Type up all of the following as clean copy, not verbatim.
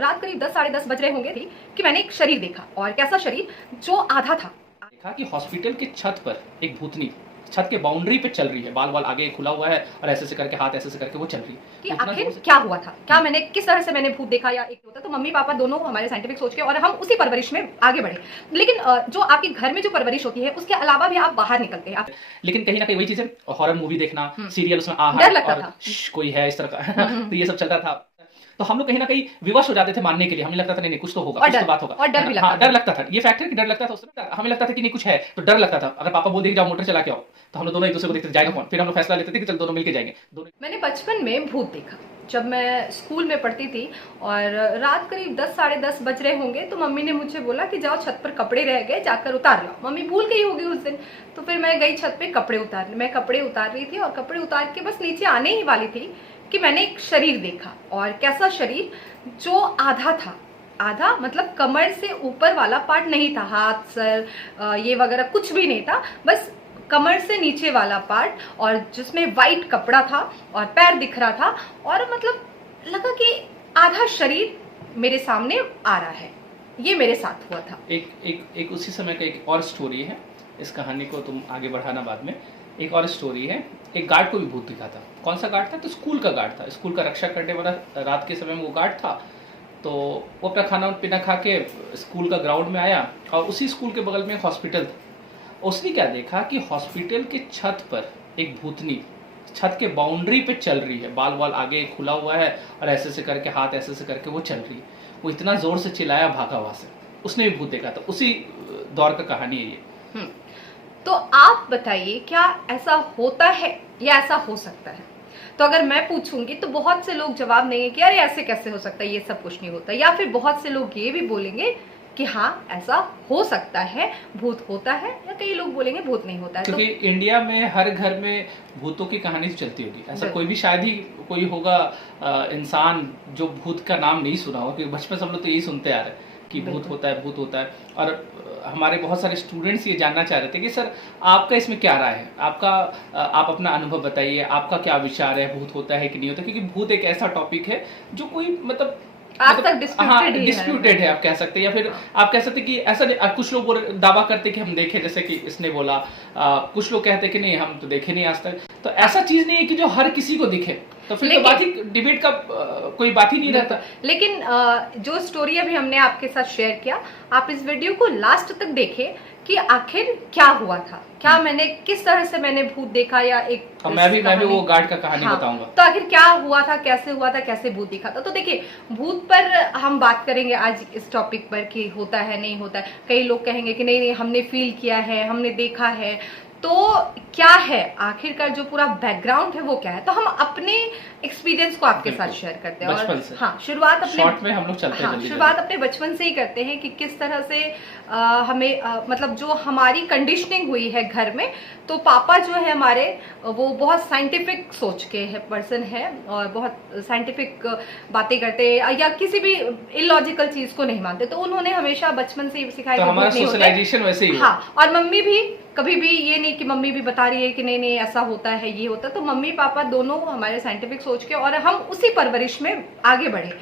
रात करीब 10 साढ़े 10 बज रहे होंगे थी कि मैंने एक शरीर देखा। और कैसा शरीर? जो आधा था। देखा कि हॉस्पिटल के छत पर एक भूतनी छत के बाउंड्री पे चल रही है, बाल बाल आगे खुला हुआ है और ऐसे से करके हाथ ऐसे से करके वो चल रही है। कि आखिर क्या हुआ था, क्या मैंने किस तरह से मैंने भूत देखा या एक होता। तो मम्मी पापा दोनों हमारे साइंटिफिक सोच के और हम उसी परवरिश में आगे बढ़े। लेकिन जो आपके घर में जो परवरिश होती है उसके अलावा भी आप बाहर निकलते हैं आप। लेकिन कहीं ना कहीं वही चीज है, हॉरर मूवी देखना, सीरियल उसमें डर लगता था। कोई है इस तरह का तो ये सब चलता था। तो हम लोग कहीं ना कहीं विवश हो जाते थे मानने के लिए। हमें लगता था नहीं कुछ तो होगा, कुछ तो बात होगा। और डर भी लगता हाँ, डर लगता था। ये फैक्ट है कि डर लगता था उस समय। हमें लगता था कि नहीं कुछ है तो डर लगता था। अगर पापा बोल देंगे जाओ मोटर चला के आओ, तो हम लोग दोनों एक दूसरे को देखते जाएगा कौन। फिर हम लोग फैसला लेते थे कि चल दोनों मिलके जाएंगे। मैंने बचपन में भूत देखा जब मैं स्कूल में पढ़ती थी और रात करीब 10 साढ़े 10 बज रहे होंगे तो मम्मी ने मुझे बोला कि जाओ छत पर कपड़े रह गए जाकर उतार लो। मम्मी भूल गई होगी उस दिन। तो फिर मैं गई छत पे कपड़े उतारने। मैं कपड़े उतार रही थी और कपड़े उतार के बस नीचे आने ही वाली थी कि मैंने एक शरीर देखा। और कैसा शरीर? जो आधा था। आधा मतलब कमर से ऊपर वाला पार्ट नहीं था, हाथ सर ये वगैरह कुछ भी नहीं था, बस कमर से नीचे वाला पार्ट और जिसमें वाइट कपड़ा था और पैर दिख रहा था। और मतलब लगा कि आधा शरीर मेरे सामने आ रहा है। ये मेरे साथ हुआ था। एक उसी समय का एक और स्टोरी है। इस कहानी को तुम आगे बढ़ाना बाद में। एक और स्टोरी है। एक गार्ड को भी भूत दिखा था। कौन सा गार्ड था? तो स्कूल का गार्ड था। स्कूल का रक्षा करने वाला रात के समय में वो गार्ड था। तो वो अपना खाना पीना खा के स्कूल का ग्राउंड में आया और उसी स्कूल के बगल में एक हॉस्पिटल था। उसने क्या देखा कि हॉस्पिटल के छत पर एक भूतनी छत के बाउंड्री पे चल रही है, बाल बाल आगे खुला हुआ है और ऐसे से करके हाथ ऐसे से करके वो चल रही है। वो इतना जोर से चिल्लाया, भागा वहां से। उसने भी भूत देखा था। उसी दौर का कहानी है ये। तो आप बताइए क्या ऐसा होता है या ऐसा हो सकता है? तो अगर मैं पूछूंगी तो बहुत से लोग जवाब देंगे कि अरे ऐसे कैसे हो सकता है, ये सब कुछ नहीं होता। या फिर बहुत से लोग ये भी बोलेंगे कि हाँ ऐसा हो सकता है, भूत होता है। या कई लोग बोलेंगे भूत नहीं होता है। क्योंकि तो इंडिया में हर घर में भूतों की कहानी चलती होगी। ऐसा कोई भी शायद ही कोई होगा इंसान जो भूत का नाम नहीं सुना हो। क्योंकि बचपन से हम लोग तो यही सुनते आ रहे हैं कि भूत होता है, भूत होता है। और हमारे बहुत सारे स्टूडेंट्स ये जानना चाह रहे थे कि सर आपका इसमें क्या राय है, आपका आप अपना अनुभव बताइए, आपका क्या विचार है, भूत होता है कि नहीं होता। क्योंकि भूत एक ऐसा टॉपिक है जो कोई मतलब आज तक डिस्प्यूटेड है आप कह सकते हैं। या फिर आप कह सकते हैं कि ऐसा कुछ लोग दावा करते कि हम देखे, जैसे कि इसने बोला। कुछ लोग कहते कि नहीं हम तो देखे नहीं आज तक। तो ऐसा चीज नहीं है कि जो हर किसी को दिखे। तो फिर तो बात ही डिबेट का कोई बात ही नहीं रहता। लेकिन जो स्टोरी अभी हमने आपके साथ शेयर किया, आप इस वीडियो को लास्ट तक देखें कि आखिर क्या हुआ था, क्या मैंने किस तरह से मैंने भूत देखा या एक मैं भी वो गार्ड का कहानी बताऊंगा। तो आखिर क्या हुआ था, कैसे भूत दिखा था। तो देखिए भूत पर हम बात करेंगे आज इस टॉपिक पर कि होता है नहीं होता है। कई लोग कहेंगे कि नहीं हमने फील किया है, हमने देखा है। तो क्या है आखिरकार जो पूरा बैकग्राउंड है वो क्या है? तो हम अपने एक्सपीरियंस को आपके साथ शेयर करते हैं। और हाँ शुरुआत अपने शॉर्ट में हम लोग चलते हैं। शुरुआत अपने बचपन से ही करते हैं कि किस तरह से हमें मतलब जो हमारी कंडीशनिंग हुई है घर में। तो पापा जो है हमारे वो बहुत साइंटिफिक सोच के है पर्सन है और बहुत साइंटिफिक बातें करते हैं या किसी भी इलॉजिकल चीज को नहीं मानते। तो उन्होंने हमेशा बचपन से ही सिखाया कि हमारा सोशलाइजेशन वैसे ही। हाँ, और मम्मी भी कभी भी ये नहीं कि मम्मी भी बता रही है कि नहीं ऐसा होता है ये होता है। तो मम्मी पापा दोनों हमारे साइंटिफिक सोच के और हम उसी परवरिश में आगे बढ़े।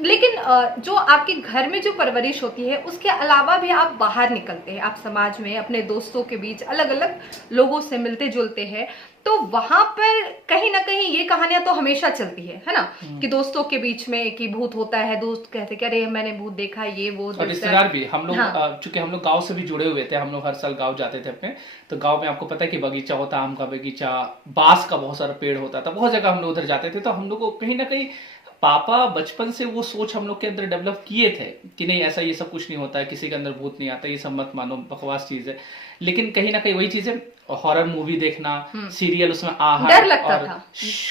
लेकिन जो आपके घर में जो परवरिश होती है उसके अलावा भी आप बाहर निकलते हैं, आप समाज में अपने दोस्तों के बीच अलग अलग लोगों से मिलते जुलते हैं। तो वहां पर कहीं ना कहीं ये कहानियां तो हमेशा चलती है ना, कि दोस्तों के बीच में कि भूत होता है। दोस्त कहते कि अरे मैंने भूत देखा, ये वो। और रिश्तेदार भी हम लोग चूंकि हम लोग गांव से भी जुड़े हुए थे, हम लोग हर साल गांव जाते थे अपने। तो गांव में आपको पता है कि बगीचा होता, आम का बगीचा, बांस का बहुत सारा पेड़ होता था। बहुत जगह हम लोग उधर जाते थे। तो हम लोग को कहीं ना कहीं पापा बचपन से वो सोच हम लोग के अंदर डेवलप किए थे कि नहीं ऐसा ये सब कुछ नहीं होता है, किसी के अंदर भूत नहीं आता, ये सब मत मानो, बकवास चीज है। लेकिन कहीं ना कहीं वही चीज है, हॉरर मूवी देखना, सीरियल उसमें डर लगता था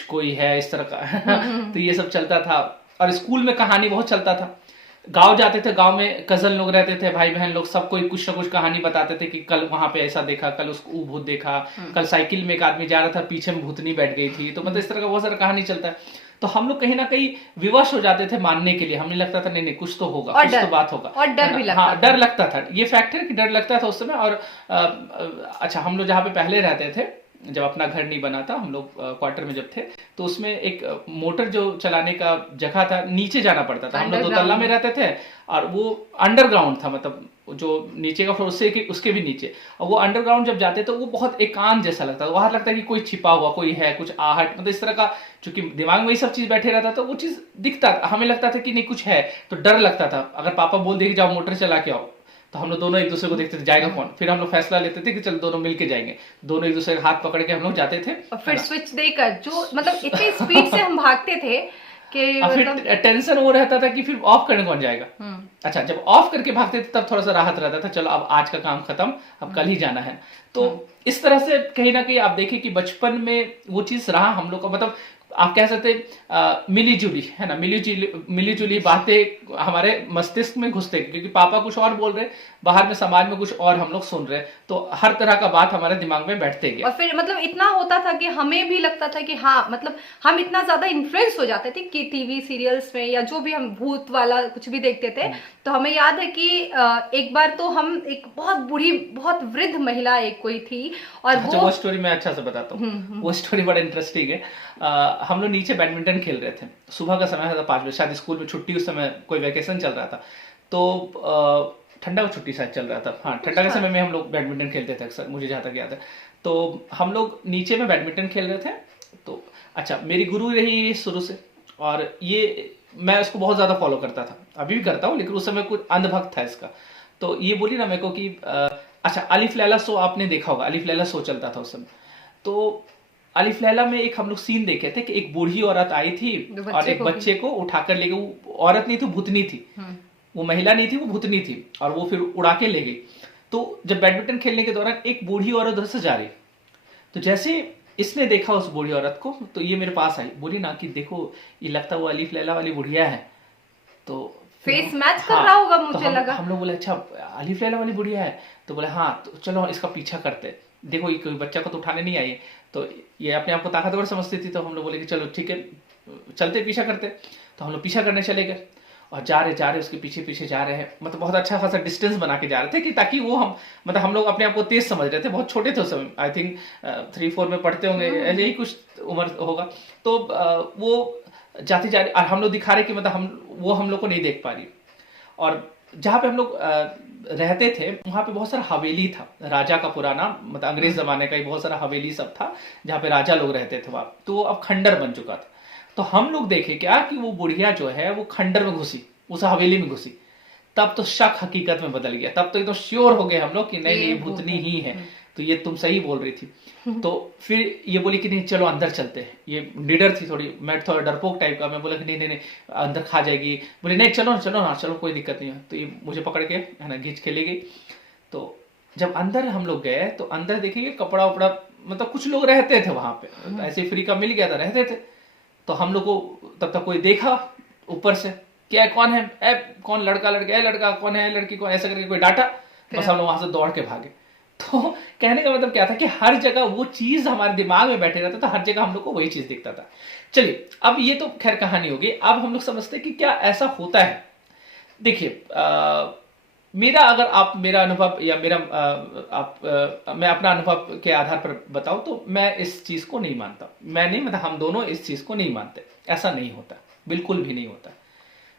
कोई है इस तरह का तो ये सब चलता था। और स्कूल में कहानी बहुत चलता था। गांव जाते थे, गांव में कजन लोग रहते थे, भाई बहन लोग, सब कोई कुछ ना कुछ कहानी बताते थे कि कल वहां पे ऐसा देखा, कल उसको भूत देखा, कल साइकिल में एक आदमी जा रहा था पीछे में भूतनी बैठ गई थी। तो मतलब इस तरह का बहुत सारा कहानी चलता है। तो हम लोग कहीं ना कहीं विवश हो जाते थे मानने के लिए। हमें लगता था नहीं कुछ तो होगा, कुछ तो बात होगा। और डर भी लगता हाँ, डर लगता था। ये फैक्ट है कि डर लगता था उस समय। और अच्छा हम लोग जहाँ पे पहले रहते थे जब अपना घर नहीं बना था, हम लोग क्वार्टर में जब थे, तो उसमें एक मोटर जो चलाने का जगह था, नीचे जाना पड़ता था। हम लोग 2 तल्ला में रहते थे और वो अंडरग्राउंड था, मतलब जो नीचे का फ्लोर उसके भी नीचे। और वो अंडरग्राउंड जब जाते तो वो बहुत एकांत जैसा लगता था, वहां लगता है कि कोई छिपा हुआ कोई है, कुछ आहट, मतलब इस तरह का, चूंकि दिमाग में ये सब चीज बैठे रहता था, वो चीज दिखता था, हमें लगता था कि नहीं कुछ है, तो डर लगता था। अगर पापा बोल दे कि जाओ मोटर चला के आओ, तो हम लोग दोनों एक दूसरे को देखते थे जाएगा कौन, फिर हम लोग फैसला लेते थे कि चल दोनों मिलके जाएंगे, दोनों एक दूसरे का हाथ पकड़ के हम लोग जाते थे। और फिर स्विच देकर जो मतलब इतनी स्पीड से हम भागते थे कि और मतलब फिर टेंशन वो रहता था कि फिर ऑफ करने कौन जाएगा। अच्छा, जब ऑफ करके भागते थे तब थोड़ा सा राहत रहता था, चलो अब आज का काम खत्म, अब कल ही जाना है। तो इस तरह से कहीं ना कहीं आप देखें कि बचपन में वो चीज रहा हम लोग का, मतलब आप कह सकते मिली जुली है ना, मिली जुली बातें हमारे मस्तिष्क में घुसते, क्योंकि पापा कुछ और बोल रहे, बाहर में समाज में कुछ और हम लोग सुन रहे, तो हर तरह का बात हमारे दिमाग में बैठते गया। और फिर मतलब इतना होता था कि हमें भी लगता था कि हाँ, मतलब हम इतना ज्यादा इन्फ्लुएंस हो जाते थे कि टीवी सीरियल्स में या जो भी हम भूत वाला कुछ भी देखते थे। तो हमें याद है कि एक बार तो हम एक बहुत बूढ़ी बहुत वृद्ध महिला एक कोई थी, और अच्छा, वो स्टोरी मैं अच्छा से बताता हूँ। वो स्टोरी बड़ा इंटरेस्टिंग है। हम लोग नीचे बैडमिंटन खेल रहे थे, सुबह का समय था 5 बजे, शायद स्कूल में छुट्टी, उस समय कोई वैकेशन चल रहा था, तो ठंडा का छुट्टी शायद चल रहा था, हाँ ठंडा के समय में हम लोग बैडमिंटन खेलते थे अक्सर, मुझे जहाँ तक याद है। तो हम लोग नीचे में बैडमिंटन खेल रहे थे। तो अच्छा, मेरी गुरु रही शुरू से, और ये मैं उसको बहुत ज्यादा फॉलो करता था, अभी भी करता हूँ, लेकिन उस समय कुछ अंधभक्त था इसका। तो ये बोली ना मेरे को कि अच्छा, अलिफ लैला शो आपने देखा होगा, अलिफ लैला शो चलता था उस समय। तो अलिफ लैला में एक हम लोग सीन देखे थे कि एक बूढ़ी औरत आई थी और एक बच्चे को उठाकर ले गई। वो औरत नहीं थी, भूतनी थी, वो महिला नहीं थी, वो भूतनी थी, और वो फिर उड़ा के ले गई। तो जब बैडमिंटन खेलने के दौरान एक बूढ़ी औरत उधर से जा रही, तो जैसे इसने देखा उस बूढ़ी औरत को, तो ये मेरे पास आई, बोली ना कि देखो ये लगता वो अलिफ लैला वाली बुढ़िया है। तो फेस मैच कर रहा होगा, मुझे तो लगा। हम लोग बोले अच्छा अलिफ लैला वाली बुढ़िया है, तो बोले हाँ, तो चलो इसका पीछा करते, देखो ये कोई बच्चा को तो उठाने नहीं आई है, तो ये अपने आप को ताकतवर समझती थी। तो हम लोग बोले कि चलो ठीक है, चलते पीछा करते। तो हम लोग पीछा करने चले गए, और जा रहे उसके पीछे पीछे जा रहे हैं, मतलब बहुत अच्छा खासा डिस्टेंस बना के जा रहे थे, कि ताकि वो हम लोग अपने आप को तेज समझ रहे थे, बहुत छोटे थे उस समय, आई थिंक 3-4 में पढ़ते होंगे, यही कुछ उम्र होगा। तो वो जाते जा रहे, और हम लोग दिखा रहे कि मतलब हम लोग को नहीं देख पा रही। और जहाँ पे हम लोग रहते थे वहां पे बहुत सारा हवेली था, राजा का पुराना, मतलब अंग्रेज जमाने का ही बहुत सारा हवेली सब था, जहाँ पे राजा लोग रहते थे वहां। तो वो अब खंडर बन चुका था। तो हम लोग देखे क्या कि वो बुढ़िया जो है वो खंडर में घुसी, उस हवेली में घुसी। तब तो शक हकीकत में बदल गया, तब तो एकदम श्योर हो गए हम लोग कि नहीं ये भूतनी ही है, तो ये तुम सही बोल रही थी। तो फिर ये बोली कि नहीं चलो अंदर चलते हैं। ये निडर थी थोड़ी, मैं थोड़ा डरपोक टाइप का, मैं बोला कि नहीं नहीं नहीं अंदर खा जाएगी। बोले नहीं चलो ना चलो कोई दिक्कत नहीं है। तो ये मुझे पकड़ के है ना खींच के ले गई। तो जब अंदर हम लोग गए तो अंदर देखिए कपड़ा उपड़ा, मतलब कुछ लोग रहते थे वहां पे, ऐसे फ्री का मिल गया था, रहते थे। तो हम लोग को तब तक कोई देखा ऊपर से, क्या कौन है, कौन लड़का लड़का कौन है, लड़की कौन, ऐसा करके कोई डांटा, बस हम लोग वहां से दौड़ के भागे। तो कहने का मतलब क्या था कि हर जगह वो चीज हमारे दिमाग में बैठे रहता था, हर जगह हम लोग को वही चीज दिखता था। चलिए, अब ये तो खैर कहानी होगी। अब हम लोग समझते हैं कि क्या ऐसा होता है। देखिए मेरा, अगर आप मेरा अनुभव या मैं अपना अनुभव के आधार पर बताऊं तो मैं इस चीज को नहीं मानता। मैं नहीं, मतलब हम दोनों इस चीज को नहीं मानते, ऐसा नहीं होता, बिल्कुल भी नहीं होता।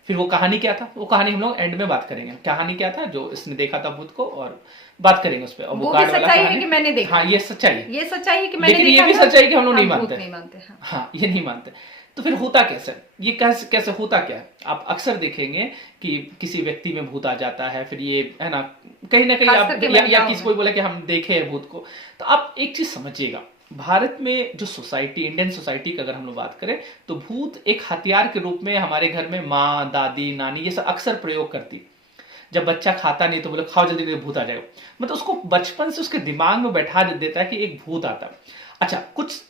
फिर वो कहानी क्या था, वो कहानी हम लोग एंड में बात करेंगे, कहानी क्या था जो इसने देखा था भूत को, और बात करेंगे उस पर। और वो भी सच्चाई है कि मैंने देखा, हाँ ये सच्चाई है, ये सच्चाई है कि मैंने लेकिन देखा, ये भी सच्चाई कि हम लोग नहीं मानते, हाँ ये नहीं मानते। तो फिर होता कैसे, ये कैसे होता क्या है। आप अक्सर देखेंगे कि किसी व्यक्ति में भूत आ जाता है, फिर ये है ना कहीं ना कहीं आप या किसी कोई बोले कि हम देखे हैं भूत को। तो आप एक चीज समझिएगा, भारत में जो सोसाइटी, इंडियन सोसाइटी की अगर हम लोग बात करें तो भूत एक हथियार के रूप में हमारे घर में माँ, दादी, नानी ये सब अक्सर प्रयोग करती। जब बच्चा खाता नहीं तो बोले खाओ जल्दी जल्दी भूत आ जाएगा, मतलब उसको बचपन से उसके दिमाग में बैठा देता है कि एक भूत आता। अच्छा, कुछ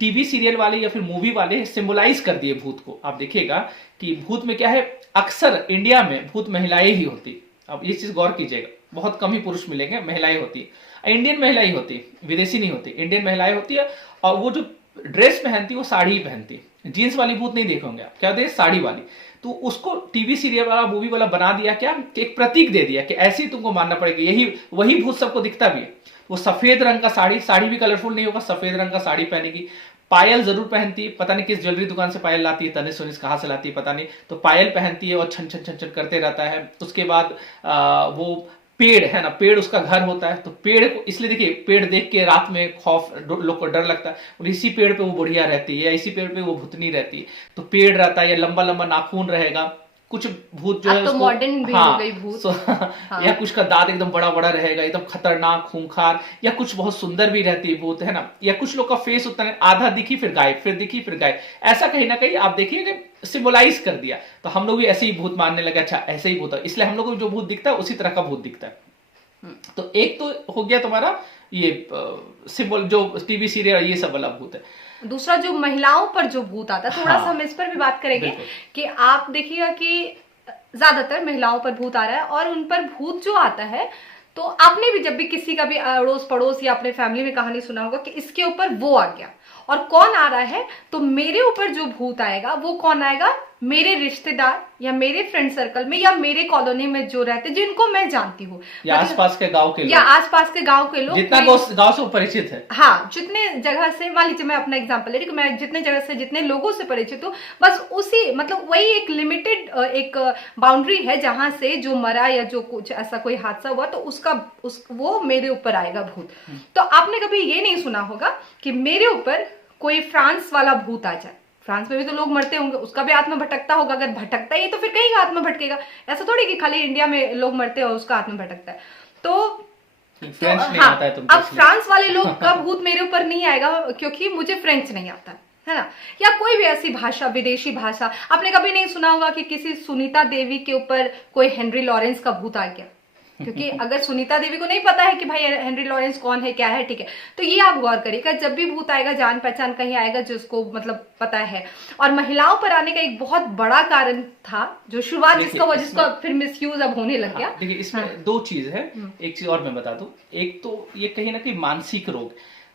टीवी सीरियल वाले या फिर मूवी वाले सिंबलाइज कर दिए भूत को। आप देखिएगा कि भूत में क्या है, अक्सर इंडिया में भूत महिलाएं ही होती। अब ये चीज गौर कीजिएगा, बहुत कम ही पुरुष मिलेंगे, महिलाएं होती है। इंडियन महिलाएं होती, विदेशी नहीं होती, इंडियन महिलाएं होती है। और वो जो ड्रेस पहनती है वो साड़ी ही पहनती, जीन्स वाली भूत नहीं देखोगे आप, क्या होती है साड़ी वाली। तो उसको टीवी सीरियल वाला, मूवी वाला बना दिया क्या कि एक प्रतीक दे दिया कि ऐसे ही तुमको मानना पड़ेगा, यही वही भूत सबको दिखता भी है। वो सफेद रंग का साड़ी, साड़ी भी कलरफुल नहीं होगा, सफेद रंग का साड़ी पहनेगी, पायल जरूर पहनती है, पता नहीं किस ज्वेलरी दुकान से पायल लाती है, तनिष वनिष कहाँ से लाती है पता नहीं, तो पायल पहनती है और छन छन छन छन करते रहता है। उसके बाद वो पेड़ है ना, पेड़ उसका घर होता है, तो पेड़ को इसलिए देखिए, पेड़ देख के रात में खौफ, लोग को डर लगता है, और इसी पेड़ पे वो बुढ़िया रहती है या इसी पेड़ पे वो भूतनी रहती है। तो पेड़ रहता है या लंबा लंबा नाखून रहेगा, कुछ भूत जो है तो मॉडर्न भी हो गई भूत। हाँ। या कुछ का दांत एकदम बड़ा बड़ा रहेगा, एकदम खतरनाक खूंखार, या कुछ बहुत सुंदर भी रहती है भूत, है ना, या कुछ लोग का फेस उतना आधा दिखी फिर गायब, फिर दिखी फिर गायब, ऐसा कहीं ना कहीं आप देखिए कि सिंबलाइज कर दिया। तो हम लोग भी ऐसे ही भूत मानने लगे, अच्छा ऐसे ही भूत है, इसलिए हम लोग को जो भूत दिखता है उसी तरह का भूत दिखता है। तो एक तो हो गया तुम्हारा ये सिंबल, जो टीवी सीरियल ये सब वाला भूत है। दूसरा जो महिलाओं पर जो भूत आता है, थोड़ा हाँ, सा हम इस पर भी बात करेंगे बिल्कुल। कि आप देखिएगा कि ज्यादातर महिलाओं पर भूत आ रहा है, और उन पर भूत जो आता है, तो आपने भी जब भी किसी का भी अड़ोस पड़ोस या अपने फैमिली में कहानी सुना होगा कि इसके ऊपर वो आ गया, और कौन आ रहा है, तो मेरे ऊपर जो भूत आएगा वो कौन आएगा, मेरे रिश्तेदार या मेरे फ्रेंड सर्कल में या मेरे कॉलोनी में जो रहते, जिनको मैं जानती हूँ, या आसपास के गांव के लोग, या आसपास के गांव के लोग, जितना गांव से परिचित है। हाँ, जितने जगह से, मान लीजिए मैं अपना एग्जांपल ले रही हूँ, मैं जितने जगह से जितने लोगों से परिचित हूँ, बस उसी, मतलब वही एक लिमिटेड एक बाउंड्री है जहां से जो मरा या जो कुछ ऐसा कोई हादसा हुआ, तो वो मेरे ऊपर आएगा भूत। तो आपने कभी ये नहीं सुना होगा कि मेरे ऊपर कोई फ्रांस वाला भूत आ जाए। फ्रांस में भी तो लोग मरते होंगे, उसका भी आत्मा भटकता होगा, अगर भटकता ही तो फिर कहीं का आत्मा भटकेगा, ऐसा थोड़ी कि खाली इंडिया में लोग मरते हैं और उसका आत्मा भटकता है। तो फ्रेंच नहीं हाँ, आता है तुमको, अब फ्रांस वाले लोग का भूत मेरे ऊपर नहीं आएगा क्योंकि मुझे फ्रेंच नहीं आता है ना, या कोई भी ऐसी भाषा, विदेशी भाषा। आपने कभी नहीं सुना होगा कि किसी सुनीता देवी के ऊपर कोई हेनरी लॉरेंस का भूत आ गया, क्योंकि अगर सुनीता देवी को नहीं पता है कि भाई हेनरी लॉरेंस कौन है क्या है, ठीक है, तो ये आप गौर करिएगा, जब भी भूत आएगा जान पहचान कहीं आएगा जिसको मतलब पता है। और महिलाओं पर आने का एक बहुत बड़ा कारण था जो शुरुआत जिसका हुआ, जिसका फिर मिसयूज अब होने लग गया। देखिए इसमें दो चीज है, एक चीज और मैं बता दूं, एक तो ये कहीं ना कहीं मानसिक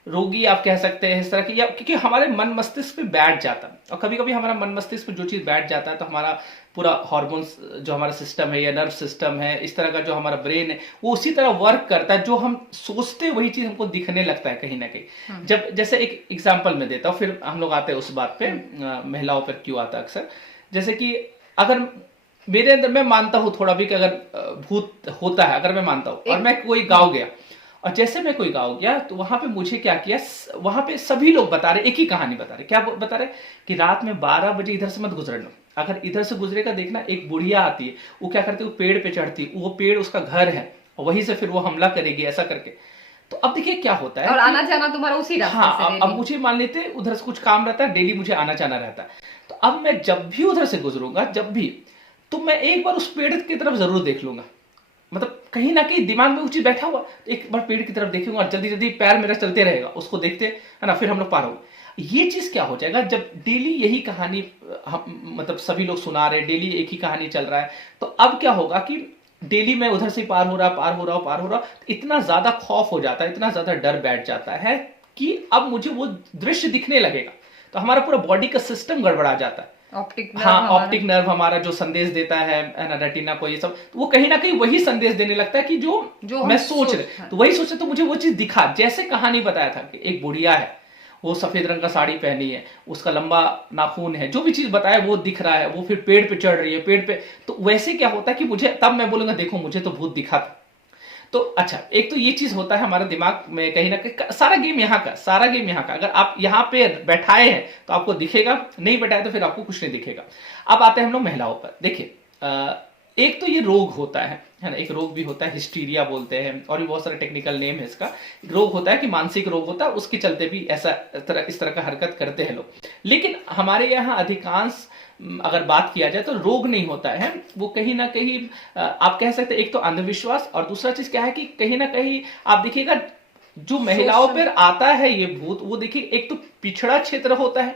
रोगी आप कह सकते हैं इस तरह की, या क्योंकि हमारे मन मस्तिष्क पे बैठ जाता है, और कभी कभी हमारा मन मस्तिष्क पे जो चीज बैठ जाता है तो हमारा पूरा हार्मोन्स जो हमारा सिस्टम है या नर्व सिस्टम है, इस तरह का जो हमारा ब्रेन है, वो उसी तरह वर्क करता है, जो हम सोचते हैं वही चीज हमको दिखने लगता है कहीं ना कहीं। जब जैसे एक एग्जांपल मैं देता हूँ, फिर हम लोग आते हैं उस बात पे महिलाओं पर क्यों आता है अक्सर। जैसे कि अगर मेरे अंदर, मैं मानता हूँ थोड़ा भी कि अगर भूत होता है, अगर मैं मानता हूँ, और मैं कोई गाँव गया, और जैसे मैं कोई गाँव गया तो वहां पे मुझे क्या किया, वहां पे सभी लोग बता रहे, एक ही कहानी बता रहे, क्या बता रहे कि रात में 12 बजे इधर से मत गुजरना, अगर इधर से गुजरेगा देखना एक बुढ़िया आती है, वो क्या करती है, वो पेड़ पे चढ़ती, वो पेड़ उसका घर है, और वहीं से फिर वो हमला करेगी, ऐसा करके। तो अब देखिए क्या होता है, और आना जाना तुम्हारा उसी रास्ते से। हाँ, अब मुझे मान लेते उधर से कुछ काम रहता है, डेली मुझे आना जाना रहता है, तो अब मैं जब भी उधर से गुजरूंगा, जब भी, तो मैं एक बार उस पेड़ की तरफ जरूर देख लूंगा, मतलब कहीं ना कहीं दिमाग में वो चीज बैठा हुआ, एक बार पेड़ की तरफ देखेंगे और जल्दी जल्दी पैर मेरा चलते रहेगा, उसको देखते है ना, फिर हम लोग पार होंगे। ये चीज क्या हो जाएगा, जब डेली यही कहानी मतलब सभी लोग सुना रहे, डेली एक ही कहानी चल रहा है, तो अब क्या होगा कि डेली मैं उधर से पार हो रहा, इतना ज्यादा खौफ हो जाता है, इतना ज्यादा डर बैठ जाता है कि अब मुझे वो दृश्य दिखने लगेगा, तो हमारा पूरा बॉडी का सिस्टम गड़बड़ा जाता है। ऑप्टिक नर्व हमारा जो संदेश देता है ना, रेटिना को, ये सब, तो वो कहीं ना कहीं वही संदेश देने लगता है कि जो मैं सोच रहे, तो वही सोचे, तो मुझे वो चीज दिखा, जैसे कहानी बताया था कि एक बुढ़िया है, वो सफेद रंग का साड़ी पहनी है, उसका लंबा नाखून है, जो भी चीज बताया वो दिख रहा है, वो फिर पेड़ पे चढ़ रही है, पेड़ पे, तो वैसे क्या होता है कि मुझे, तब मैं बोलूंगा देखो मुझे तो भूत दिखा था। तो अच्छा, एक तो ये चीज होता है हमारे दिमाग में, कहीं ना कहीं सारा गेम यहाँ का, अगर आप यहाँ पे बैठाए हैं तो आपको दिखेगा, नहीं बैठाए तो फिर आपको कुछ नहीं दिखेगा। अब आते हैं हम लोग महिलाओं पर। देखिए एक तो ये रोग होता है ना, एक रोग भी होता है, हिस्टीरिया बोलते हैं, और भी बहुत सारे टेक्निकल नेम है इसका। रोग होता है कि मानसिक रोग होता है, उसके चलते भी ऐसा इस तरह का हरकत करते हैं लोग। लेकिन हमारे यहाँ अधिकांश अगर बात किया जाए तो रोग नहीं होता है, वो कहीं ना कहीं आप कह सकते हैं, एक तो अंधविश्वास, और दूसरा चीज क्या है कि कहीं ना कहीं आप देखिएगा जो महिलाओं पर आता है ये भूत, वो देखिए एक तो पिछड़ा क्षेत्र होता है,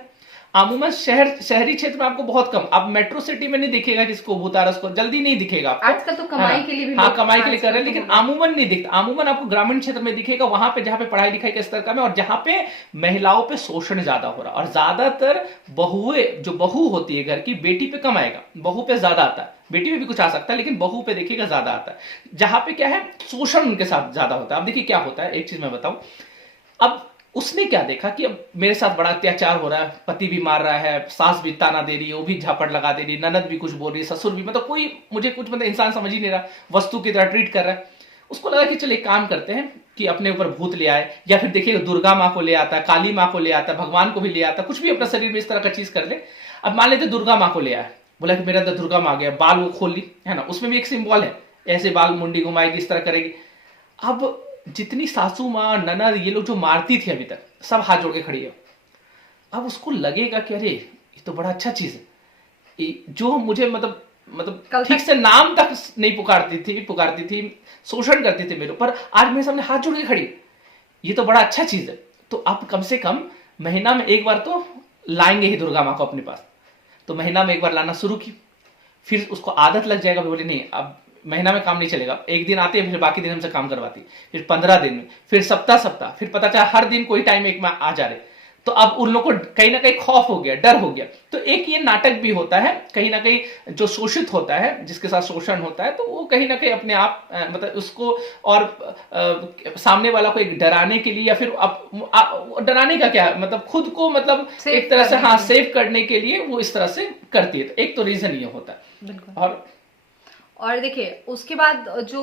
अमूमन शहरी क्षेत्र में आपको बहुत कम, आप मेट्रो सिटी में नहीं दिखेगा किसको भूत आ रहा है, उसको जल्दी नहीं दिखेगा आपको। आजकल तो कमाई के लिए भी हाँ, लोग कमाई के लिए कर रहे हैं, आजकल लेकिन तो अमूमन नहीं दिखता। अमूमन आपको ग्रामीण क्षेत्र में दिखेगा, वहां पे जहां पे पढ़ाई लिखाई का स्तर कम है और जहां पे महिलाओं पे शोषण ज्यादा हो रहा है। और ज्यादातर बहुएं, जो बहू होती है घर की, बेटी पे कम आएगा, बहू पे ज्यादा आता है। बेटी पे भी कुछ आ सकता है, लेकिन बहू पे देखिएगा ज्यादा आता है, जहां पे क्या है शोषण उनके साथ ज्यादा होता है। अब देखिए क्या होता है, एक चीज मैं बताऊं। अब उसने क्या देखा कि अब मेरे साथ बड़ा अत्याचार हो रहा है, पति भी मार रहा है, सास भी ताना दे रही है, वो भी झापड़ लगा दे रही है, ननद भी कुछ बोल रही है, ससुर भी, मतलब कोई मुझे कुछ मतलब इंसान समझ ही नहीं रहा, वस्तु की तरह ट्रीट कर रहा है। उसको लगा कि चल एक काम करते हैं कि अपने ऊपर भूत ले आए, या फिर देखिए दुर्गा माँ को ले आता है, काली माँ को ले आता है, भगवान को भी ले आता है, कुछ भी अपने शरीर में इस तरह का चीज कर ले। अब मान लेते दुर्गा माँ को ले आया, बोला कि मेरे अंदर दुर्गा माँ आ गया, बाल वो खोल ली, है ना, उसमें भी एक सिंबल है, ऐसे बाल मुंडी घुमाएगी, इस तरह करेगी। अब जितनी सासू माँ, ननद, ये लोग जो मारती थी अभी तक, सब हाथ जोड़ के खड़ी है। अब उसको लगेगा कि अरे ये तो बड़ा अच्छा चीज है, जो मुझे मतलब ठीक से नाम तक नहीं पुकारती थी, शोषण करती थी मेरे ऊपर, आज मेरे सामने हाथ जोड़ के खड़ी, ये तो बड़ा अच्छा चीज है। तो अब कम से कम महीना में एक बार तो लाएंगे ही दुर्गा माँ को अपने पास। तो महीना में एक बार लाना शुरू की, फिर उसको आदत लग जाएगा, बोले नहीं अब महीना में काम नहीं चलेगा, एक दिन आते हैं, फिर बाकी दिन हमसे काम करवाती, फिर 15 दिन में, फिर सप्ताह, फिर पता चला हर दिन कोई टाइम एक में आ जा रहे। तो अब उन लोगों को कहीं ना कहीं खौफ हो गया, डर हो गया। तो एक ये नाटक भी होता है, कहीं ना कहीं जो शोषित होता है, जिसके साथ शोषण होता है, तो वो कहीं ना कहीं अपने आप मतलब उसको और सामने वाला को एक डराने के लिए, या फिर डराने का क्या मतलब खुद को मतलब एक तरह से हाँ सेव करने के लिए वो इस तरह से करती है। तो एक तो रीजन ये होता है। और देखिए उसके बाद जो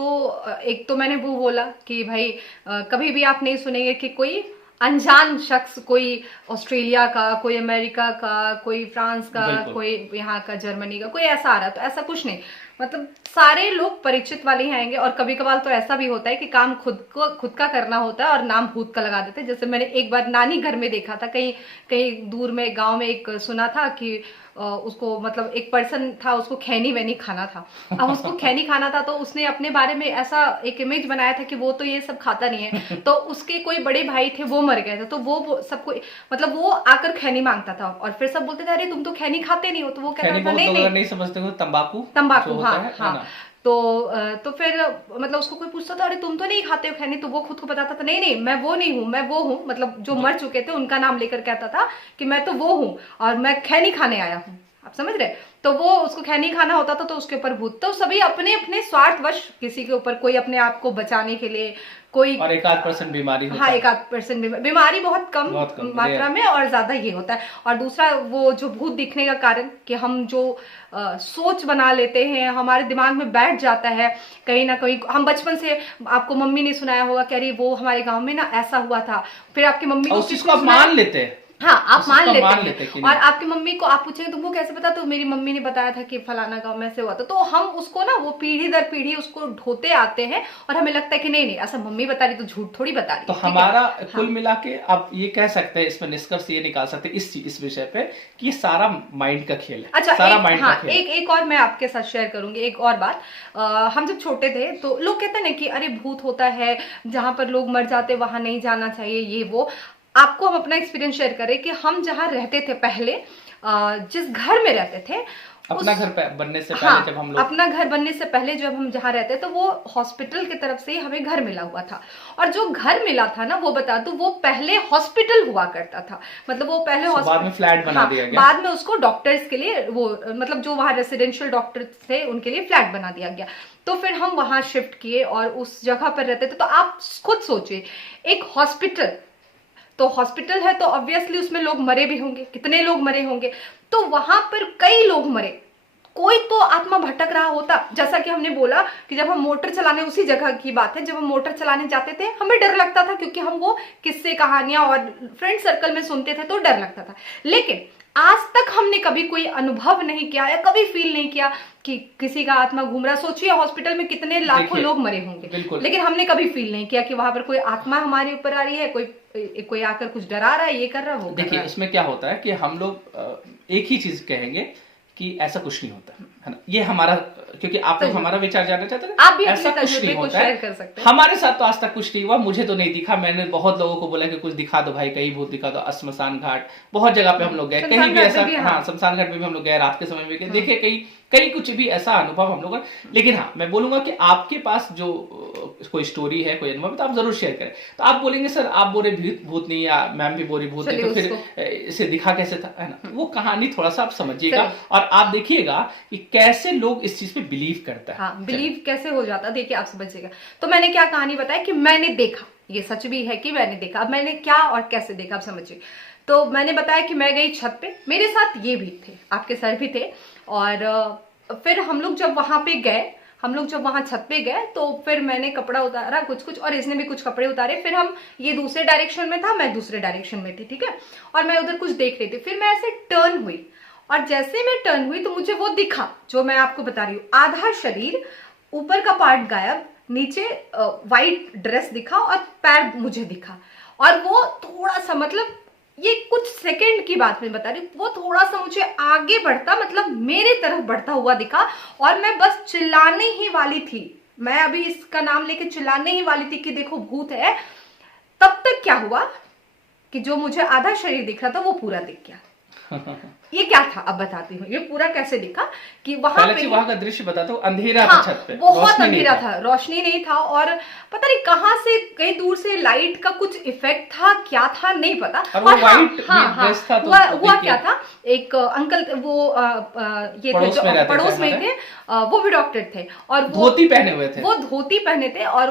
एक तो मैंने वो बोला कि भाई कभी भी आप नहीं सुनेंगे कि कोई अनजान शख्स, कोई ऑस्ट्रेलिया का, कोई अमेरिका का, कोई फ्रांस का, कोई यहाँ का, जर्मनी का, कोई ऐसा आ रहा है। तो ऐसा कुछ नहीं, मतलब सारे लोग परिचित वाले ही आएंगे। और कभी कभार तो ऐसा भी होता है कि काम खुद का करना होता है और नाम भूत का लगा देते हैं। जैसे मैंने एक बार नानी घर में देखा था, कहीं कहीं दूर में गांव में एक सुना था कि उसको मतलब एक पर्सन था, उसको खैनी वैनी खाना था। अब उसको खैनी खाना था तो उसने अपने बारे में ऐसा एक इमेज बनाया था कि वो तो ये सब खाता नहीं है। तो उसके कोई बड़े भाई थे, वो मर गए थे, तो वो सबको मतलब वो आकर खैनी मांगता था और फिर सब बोलते थे अरे तुम तो खैनी खाते नहीं हो। तो वो कहता था नहीं समझते हो तंबाकू, हाँ। तो फिर मतलब उसको कोई पूछता था अरे तुम तो नहीं खाते हो खैनी, तो वो खुद को बताता था नहीं मैं वो नहीं हूँ, मैं वो हूँ, मतलब जो मर चुके थे उनका नाम लेकर कहता था कि मैं तो वो हूँ और मैं खैनी खाने आया हूँ। आप समझ रहे? तो वो उसको खैनी खाना होता था तो उसके ऊपर भूत। तो सभी अपने अपने स्वार्थवश किसी के ऊपर, कोई अपने आप को बचाने के लिए, कोई और 1-8% बीमारी होता हाँ 1-8% बीमारी बहुत कम मात्रा में, और ज्यादा ये होता है। और दूसरा वो जो भूत दिखने का कारण कि हम जो सोच बना लेते हैं, हमारे दिमाग में बैठ जाता है कहीं ना कहीं। हम बचपन से, आपको मम्मी ने सुनाया होगा कि अरे वो हमारे गांव में ना ऐसा हुआ था, फिर आपकी मम्मी को उस चीज को आप मान लेते हैं। हाँ आप मान लेते हैं। और आपकी मम्मी को आप पूछेंगे तुमको कैसे पता, तो मेरी मम्मी ने बताया था कि फलाना गांव में से हुआ था। तो हम उसको ना वो पीढ़ी दर पीढ़ी उसको ढोते आते हैं और हमें लगता है कि नहीं ऐसा मम्मी बता रही तो झूठ थोड़ी बता रही। तो हमारा कुल मिला के आप ये कह सकते हैं, इसमें निष्कर्ष ये निकाल सकते हैं इस विषय पे कि ये सारा माइंड का खेल है। अच्छा सारा माइंड का खेल। एक और मैं आपके साथ शेयर करूंगी एक और बात। हम जब छोटे थे तो लोग कहते हैं ना कि अरे भूत होता है, जहां पर लोग मर जाते वहां नहीं जाना चाहिए, ये वो। आपको हम अपना एक्सपीरियंस शेयर करें कि हम जहां रहते थे पहले, जिस घर में रहते थे, अपना घर बनने से पहले, जब हम लोग अपना घर बनने से पहले जब हम जहाँ रहते तो वो हॉस्पिटल की तरफ से हमें घर मिला हुआ था। और जो घर मिला था ना, वो बता दूं, वो पहले हॉस्पिटल हुआ करता था। मतलब वो पहले बाद में फ्लैट बना दिया गया। बाद में उसको डॉक्टर्स के लिए, वो मतलब जो वहाँ रेसिडेंशियल डॉक्टर थे उनके लिए फ्लैट बना दिया गया। तो फिर हम वहां शिफ्ट किए और उस जगह पर रहते थे। तो आप खुद सोचिए, एक हॉस्पिटल, तो हॉस्पिटल है तो ऑब्वियसली उसमें लोग मरे भी होंगे, कितने लोग मरे होंगे। तो वहां पर कई लोग मरे, कोई तो आत्मा भटक रहा होता। जैसा कि हमने बोला कि जब हम मोटर चलाने, उसी जगह की बात है, जब हम मोटर चलाने जाते थे हमें डर लगता था, क्योंकि हम वो किस्से कहानियां और फ्रेंड सर्कल में सुनते थे तो डर लगता था। लेकिन आज तक हमने कभी कोई अनुभव नहीं किया या कभी फील नहीं किया कि किसी का आत्मा घूम रहा। सोचिए हॉस्पिटल में कितने लाखों लोग मरे होंगे, लेकिन हमने कभी फील नहीं किया कि वहां पर कोई आत्मा हमारे ऊपर आ रही है, कोई आकर कुछ डरा रहा है, ये कर रहा है, वो कर रहा है। देखिए इसमें क्या होता है कि हम लोग एक ही चीज कहेंगे कि ऐसा कुछ नहीं होता। है ना, ये हमारा, क्योंकि आप लोग सही। हमारा विचार जानना चाहते हैं, आप भी अपने ऐसा कुछ तजुर्बे नहीं को होता शेयर है। कर सकते हैं। हमारे साथ तो आज तक कुछ नहीं हुआ, मुझे तो नहीं दिखा। मैंने बहुत लोगों को बोला कि कुछ दिखा दो भाई, कहीं भूत दिखा दो, श्मशान घाट, बहुत जगह पे हम लोग गए, कहीं शमशान भी घाट ऐसा, में भी, हाँ। हाँ शमशान घाट में भी हम लोग गए, रात के समय में गए, देखे कई कई कुछ भी ऐसा अनुभव हम लोग का। लेकिन हाँ, मैं बोलूंगा कि आपके पास जो कोई स्टोरी है, कोई अनुभव, तो आप जरूर शेयर करें। तो आप बोलेंगे सर आप बोले भूत नहीं, या मैम भी बोली भूत नहीं, चलिए तो फिर उसको। इसे दिखा कैसे था, है ना, वो कहानी थोड़ा सा आप समझिएगा चलिए। और आप देखिएगा कि कैसे लोग इस चीज पे बिलीव करता है। हाँ, बिलीव कैसे हो जाता है, देखिए आप समझिएगा। तो मैंने क्या कहानी बताया कि मैंने देखा, ये सच भी है कि मैंने देखा। अब मैंने क्या और कैसे देखा, आप समझिए। तो मैंने बताया कि मैं गई छत पे, मेरे साथ ये भी थे, आपके सर भी थे। और फिर हम लोग जब वहां पे गए, हम लोग जब वहां छत पे गए, तो फिर मैंने कपड़ा उतारा कुछ कुछ, और इसने भी कुछ कपड़े उतारे। फिर हम, ये दूसरे डायरेक्शन में था, मैं दूसरे डायरेक्शन में थी, ठीक है। और मैं उधर कुछ देख रही थी। फिर मैं ऐसे टर्न हुई, और जैसे मैं टर्न हुई तो मुझे वो दिखा जो मैं आपको बता रही हूँ। आधा शरीर, ऊपर का पार्ट गायब, नीचे वाइट ड्रेस दिखा, और पैर मुझे दिखा। और वो थोड़ा सा, मतलब ये कुछ सेकंड की बात मैं बता रही हूँ, वो थोड़ा सा मुझे आगे बढ़ता, मतलब मेरे तरफ बढ़ता हुआ दिखा। और मैं बस चिल्लाने ही वाली थी, मैं अभी इसका नाम लेके चिल्लाने ही वाली थी कि देखो भूत है। तब तक क्या हुआ कि जो मुझे आधा शरीर दिख रहा था वो पूरा दिख गया। ये क्या था अब बताती हूँ, ये पूरा कैसे दिखा कि वहां पे, वहां का दृश्य बताता हूँ, अंधेरा हाँ, था छत पे, बहुत रोशनी नहीं अंधेरा था, रोशनी नहीं था। और पता नहीं कहाँ से, कहीं दूर से लाइट का कुछ इफेक्ट था, क्या था नहीं पता। और वो व्हाइट ड्रेस था, तो हुआ क्या था, एक अंकल, वो ये पड़ोस थे में जो रहते पड़ोस थे में हमारे। थे, वो भी डॉक्टर थे। और वो धोती पहने हुए थे, वो धोती पहने थे, और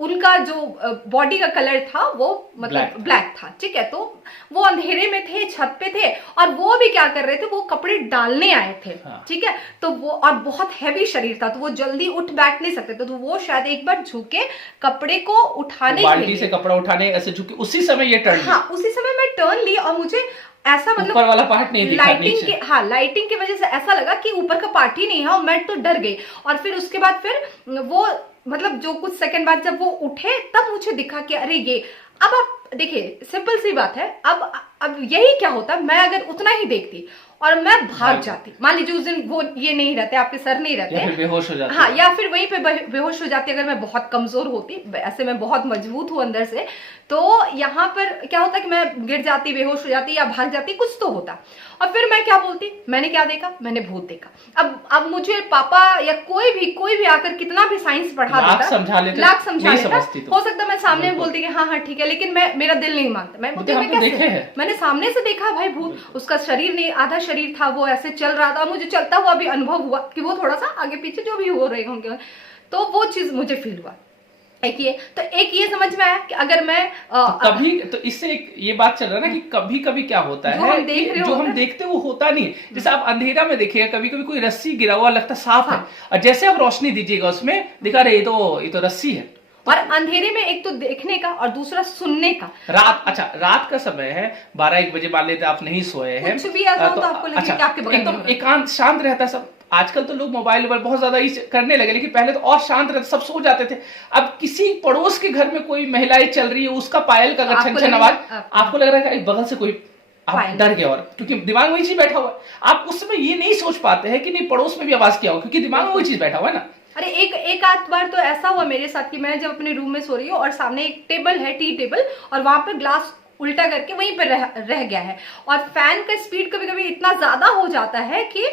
उनका जो बॉडी का कलर था वो मतलब ब्लैक था, ठीक है। तो वो अंधेरे में थे, छत पे थे, और वो भी क्या कर रहे थे, वो कपड़े डालने आए थे, हाँ। ठीक है। तो वो, और बहुत हैवी शरीर था, तो वो जल्दी उठ बैठ नहीं सकते थे, तो वो शायद एक बार झुके कपड़े को उठाने के बाल्टी लिए, से कपड़ा उठाने ऐसे झुके, उसी समय ये टर्न हाँ उसी समय मैं टर्न ली, और मुझे ऐसा, मतलब ऊपर वाला पार्ट नहीं दिखा, लाइटिंग नीचे। के, हाँ लाइटिंग की वजह से ऐसा लगा कि ऊपर का पार्ट ही नहीं है, और मैं तो डर गई। और फिर उसके बाद फिर वो, मतलब जो कुछ सेकंड बाद जब वो उठे, तब मुझे दिखा कि अरे ये, अब आप देखिए सिंपल सी बात है। अब यही क्या होता, मैं अगर उतना ही देखती और मैं भाग जाती, मान लीजिए उस दिन वो ये नहीं रहते, आपके सर नहीं रहते, या फिर बेहोश हो जाती, हाँ, या फिर वहीं पे बेहोश हो जाती अगर मैं बहुत कमजोर होती। ऐसे मैं बहुत मजबूत हूँ अंदर से, तो यहाँ पर क्या होता कि मैं गिर जाती, बेहोश हो जाती, या भाग जाती, कुछ तो होता। और फिर मैं क्या बोलती, मैंने क्या देखा, मैंने भूत देखा। अब मुझे पापा या कोई भी आकर कितना भी साइंस पढ़ा देता, लाख समझा लेता, हो सकता मैं सामने में बोलती कि हाँ हाँ ठीक है, लेकिन मेरा दिल नहीं मानता। मैं बोलती मैं कैसे, मैंने सामने से देखा भाई भूत, उसका शरीर नहीं, आधा शरीर था, वो ऐसे चल रहा था, मुझे चलता हुआ भी अनुभव हुआ कि वो थोड़ा सा आगे पीछे जो भी हो रहे होंगे, तो वो चीज मुझे फील हुआ। एक ये समझ में आया कि अगर मैं कभी, तो इससे एक ये बात चल रहा है ना कि कभी कभी क्या होता जो है, हम देख रहे जो हम देखते वो होता नहीं है। जैसे आप अंधेरा में देखिएगा, कभी कभी कोई रस्सी गिरा हुआ लगता साफ है, और जैसे आप रोशनी दीजिएगा उसमें दिखा रहे ये तो रस्सी है। और अंधेरे में एक तो देखने का, और दूसरा सुनने का। रात, अच्छा रात का समय है, 12-1 बजे मान लेते आप नहीं सोए हैं, कुछ भी ऐसा हो तो आपको लगे कि आपके बगल में एकदम एकांत शांत रहता है सब। आजकल तो लोग मोबाइल बहुत ज्यादा करने लगे, लेकिन पहले तो और शांत रहते, सब सो जाते थे। अब किसी पड़ोस के घर में कोई महिलाएं चल रही है, उसका पायल का अगर छन छन आवाज, आपको लग रहा है कि बगल से कोई, आप डर गए, और क्योंकि दिमाग में वही चीज बैठा हुआ है। आप उस समय ये नहीं सोच पाते हैं कि नहीं पड़ोस में भी आवाज क्या हो, क्योंकि दिमाग में वही चीज बैठा हुआ है ना। अरे एक आध बार तो ऐसा हुआ मेरे साथ कि मैं जब अपने रूम में सो रही हूँ, और सामने एक टेबल है, टी टेबल, और वहां पर ग्लास उल्टा करके वहीं पर रह गया है, और फैन का स्पीड कभी कभी इतना ज्यादा हो जाता है कि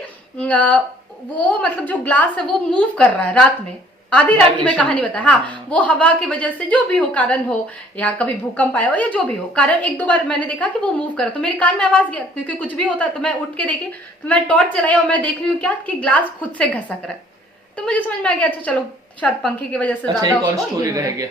वो, मतलब जो ग्लास है वो मूव कर रहा है रात में, आधी रात की मैं कहानी बताया, हाँ वो हवा की वजह से जो भी हो कारण हो, या कभी भूकंप आया हो, या जो भी हो कारण, 1-2 बार मैंने देखा कि वो मूव कर, तो मेरे कान में आवाज गया, क्योंकि कुछ भी होता है। तो मैं उठ के देखी, तो मैं टॉर्च चलाई, और मैं देख रही हूँ क्या कि ग्लास खुद से घसक रहा है। तो मुझे समझ में आ गया, अच्छा चलो शायद पंखे की वजह से ज्यादा। एक और स्टोरी रह गया,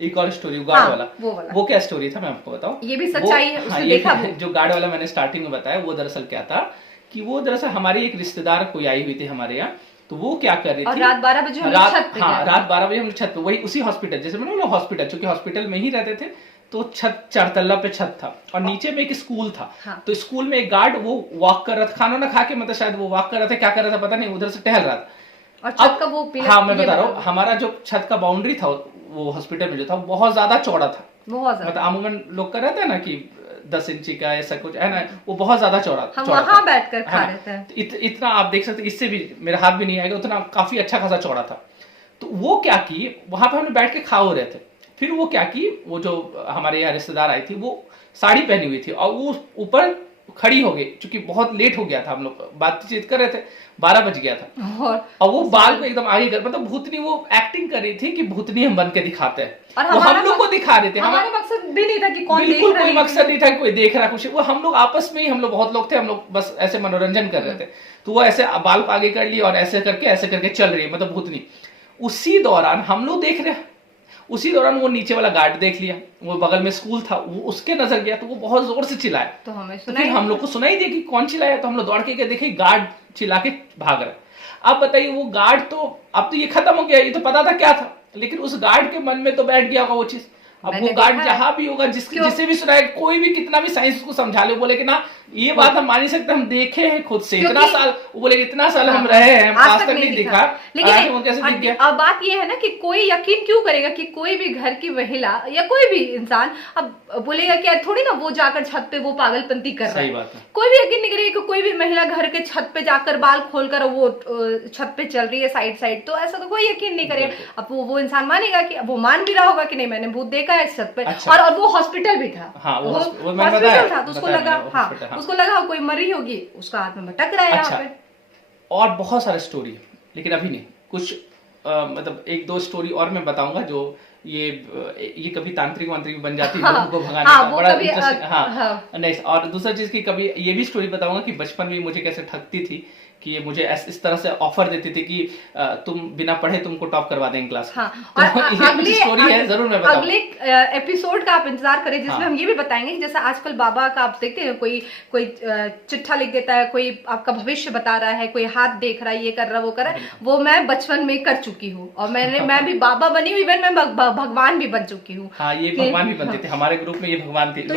एक और स्टोरी गार्ड वाला, वो क्या स्टोरी था मैं आपको बताऊं, ये भी सच्चाई है, उसने देखा जो गार्ड वाला मैंने स्टार्टिंग में बताया, वो दरअसल क्या था कि वो दरअसल हमारी एक रिश्तेदार कोई आई हुई थी हमारे यहाँ। तो वो क्या कर रही थी, रात 12 बजे हम छत पे, हाँ रात 12 बजे हम छत पे, वही उसी हॉस्पिटल, जैसे मैंने बोला हॉस्पिटल, चूंकि हॉस्पिटल में ही रहते थे, तो छत 4 तल्ला पे छत था, और नीचे में एक स्कूल था। हाँ। तो स्कूल में एक गार्ड वो वॉक कर रहा था, खाना ना खा के, मतलब शायद वो वॉक कर रहा था, क्या कर रहा था पता नहीं, उधर से टहल रहा था। और छत का वो पिलर, हाँ मैं बता रहा हूँ, हमारा जो छत का बाउंड्री था वो हॉस्पिटल में जो था बहुत ज्यादा चौड़ा था, बहुत ज्यादा, मतलब अमूमन लोग का रहता है ना कि 10 इंची का ऐसा कुछ है ना, वो बहुत ज्यादा चौड़ा हम चौड़ा वहां था, बैठकर खा है ना? रहे थे। इतना आप देख सकते, इससे भी मेरा हाथ भी नहीं आएगा उतना, काफी अच्छा खासा चौड़ा था। तो वो क्या की, वहां पे हमने बैठ के खा हो रहे थे, फिर वो क्या की, वो जो हमारे यहाँ रिश्तेदार आई थी वो साड़ी पहनी हुई थी और वो ऊपर खड़ी हो गई, क्योंकि बहुत लेट हो गया था, हम लोग बातचीत कर रहे थे, 12 बज गया था, और वो बाल को एकदम आगे कर, मतलब भूतनी वो एक्टिंग कर रही थी कि भूतनी हम बन के दिखाते हैं, और वो हम लोग को दिखा रहे थे। हमारा मकसद भी नहीं था कि कौन देख बिल्कुल रहा कोई है। मकसद नहीं था कि कोई देख रहा कुछ, वो हम लोग आपस में ही, हम लोग बहुत लोग थे, हम लोग बस ऐसे मनोरंजन कर रहे थे। तो वो ऐसे बाल को आगे कर लिया और ऐसे करके चल रही है, मतलब भूतनी। उसी दौरान हम लोग देख रहे हैं, उसी दौरान वो नीचे वाला गार्ड देख लिया, वो बगल में स्कूल था, वो उसके नजर गया तो वो बहुत जोर से चिल्लाया, तो हमें तो सुनाई फिर हम लोग को सुनाई दे कि कौन चिल्लाया, तो हम लोग दौड़ के गए, देखे गार्ड चिल्ला के भाग रहा है। अब बताइए वो गार्ड तो, अब तो ये खत्म हो गया, ये तो पता था क्या था, लेकिन उस गार्ड के मन में तो बैठ गया होगा वो चीज। अब वो गार्ड जहां भी होगा, जिसे भी सुनाए, कोई भी कितना भी साइंस उसको समझा ले, बोले कि ना ये बात हम मान नहीं सकते, हम देखे हैं खुद से, इतना साल, वो बोले इतना साल हम रहे हैं, आज तक नहीं दिखा, लेकिन वो कैसे दिख गया। अब बात ये है ना कि कोई यकीन क्यों करेगा कि कोई भी घर की महिला या कोई भी इंसान अब बोलेगा कि थोड़ी ना वो जाकर छत पे वो पागलपंती कर रहा है। सही बात है। कोई भी यकीन नहीं करेगा कि कोई भी महिला घर के छत पे जाकर बाल खोलकर वो छत पे चल रही है साइड, तो ऐसा तो कोई यकीन नहीं करेगा। अब वो इंसान मानेगा कि, वो मान भी रहा होगा कि नहीं मैंने भूत देखा है छत पे। अच्छा। और वो हॉस्पिटल भी था, हाँ, वो हॉस्पिटल था, तो उसको लगा, हाँ, हाँ, उसको लगा कोई मरी होगी, उसका हाथ में भटक रहा है। अच्छा, यहाँ पे और बहुत सारा स्टोरी, लेकिन अभी नहीं, कुछ मतलब 1-2 स्टोरी और मैं बताऊंगा, जो ये कभी तांत्रिक वांत्रिक बन जाती है, हाँ, लोगों को भगाने हाँ, का वो बड़ा कभी, इंटरेस्टिंग। हाँ, हाँ। नहीं, और दूसरा चीज की कभी ये भी स्टोरी बताऊंगा कि बचपन में मुझे कैसे ठगती थी, कि ये मुझे इस तरह से ऑफर देती थी कि तुम बिना पढ़े तुमको टॉप करवा देंगे क्लास में। हाँ, तो और ये कुछ स्टोरी है, जरूर मैं बताऊंगा। अगले एपिसोड का आप इंतजार करें, जिसमें हाँ। हम ये भी बताएंगे कि जैसे आजकल बाबा का आप देखते हैं, कोई चिट्ठा लिख देता है, कोई आपका भविष्य बता रहा है, कोई हाथ देख रहा है, ये कर रहा है, वो कर रहा है, वो मैं बचपन में कर चुकी हूँ, और मैं भी बाबा बनी हुई, मैं भगवान भी बन चुकी हूँ। हाँ, ये भगवान भी बनते थे, हमारे ग्रुप में ये भगवान थे, तो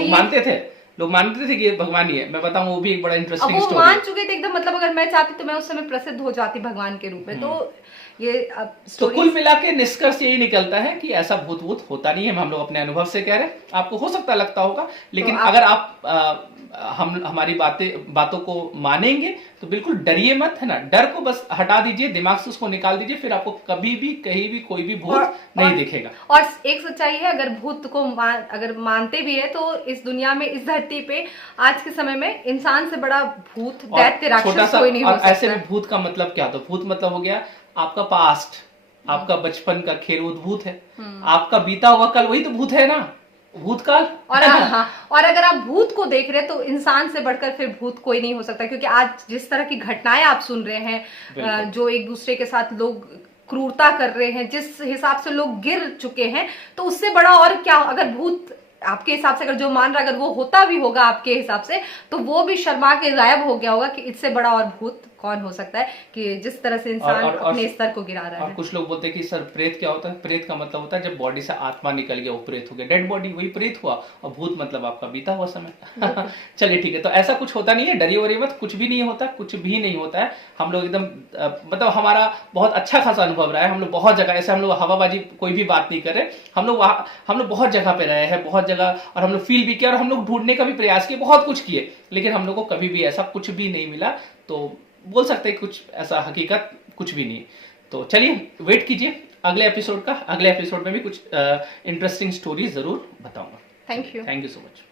लोग मानते थे कि ये भगवान ही है। मैं बताऊं, वो भी एक बड़ा इंटरेस्टिंग वो स्टोरी मान है। चुके थे एकदम, मतलब अगर मैं चाहती तो मैं उस समय प्रसिद्ध हो जाती भगवान के रूप में। तो ये तो स्टोरी, कुल मिला के निष्कर्ष यही निकलता है कि ऐसा भूत होता नहीं है, हम लोग अपने अनुभव से कह रहे हैं, आपको हो सकता लगता होगा, लेकिन तो अगर आप हमारी बातों को मानेंगे तो बिल्कुल डरिए मत, है ना, डर को बस हटा दीजिए, दिमाग से उसको निकाल दीजिए, फिर आपको कभी भी कहीं भी कोई भी भूत नहीं दिखेगा। और एक सच्चाई है, अगर भूत को अगर मानते भी है, तो इस दुनिया में, इस धरती पे आज के समय में इंसान से बड़ा भूत, दैत्य, राक्षस कोई नहीं हो सकता। ऐसे भी भूत का मतलब क्या, तो भूत मतलब हो गया आपका पास्ट, आपका बचपन का खेल, वो भूत है। आपका बीता हुआ कल, वही तो भूत है ना, भूतकाल। और अगर आप भूत को देख रहे हैं, तो इंसान से बढ़कर फिर भूत कोई नहीं हो सकता, क्योंकि आज जिस तरह की घटनाएं आप सुन रहे हैं, जो एक दूसरे के साथ लोग क्रूरता कर रहे हैं, जिस हिसाब से लोग गिर चुके हैं, तो उससे बड़ा और क्या, अगर भूत आपके हिसाब से, अगर जो मान रहा, अगर वो होता भी होगा आपके हिसाब से, तो वो भी शर्मा के गायब हो गया होगा कि इससे बड़ा और भूत कौन हो सकता है, कि जिस तरह से इंसान अपने स्तर को गिरा रहा है। और कुछ लोग बोलते हैं कि सर प्रेत क्या होता है, प्रेत का मतलब होता है जब बॉडी से आत्मा निकल गया, वो प्रेत हो गया, डेड बॉडी वही प्रेत हुआ, और भूत मतलब आपका बीता हुआ समय। चलिए ठीक है, तो ऐसा कुछ होता नहीं है, डरिए वरिए मत, कुछ भी नहीं होता, कुछ भी नहीं होता है। हम लोग एकदम मतलब हमारा बहुत अच्छा खासा अनुभव रहा है, हम लोग बहुत जगह, ऐसे हम लोग हवाबाजी कोई भी बात नहीं करे, हम लोग बहुत जगह पे रहे हैं, बहुत जगह, और हम लोग फील भी किया, और हम लोग ढूंढने का भी प्रयास किया, बहुत कुछ किए, लेकिन हम लोग को कभी भी ऐसा कुछ भी नहीं मिला। तो बोल सकते हैं कुछ ऐसा हकीकत कुछ भी नहीं। तो चलिए वेट कीजिए अगले एपिसोड का, अगले एपिसोड में भी कुछ इंटरेस्टिंग स्टोरी जरूर बताऊंगा। Thank you so much.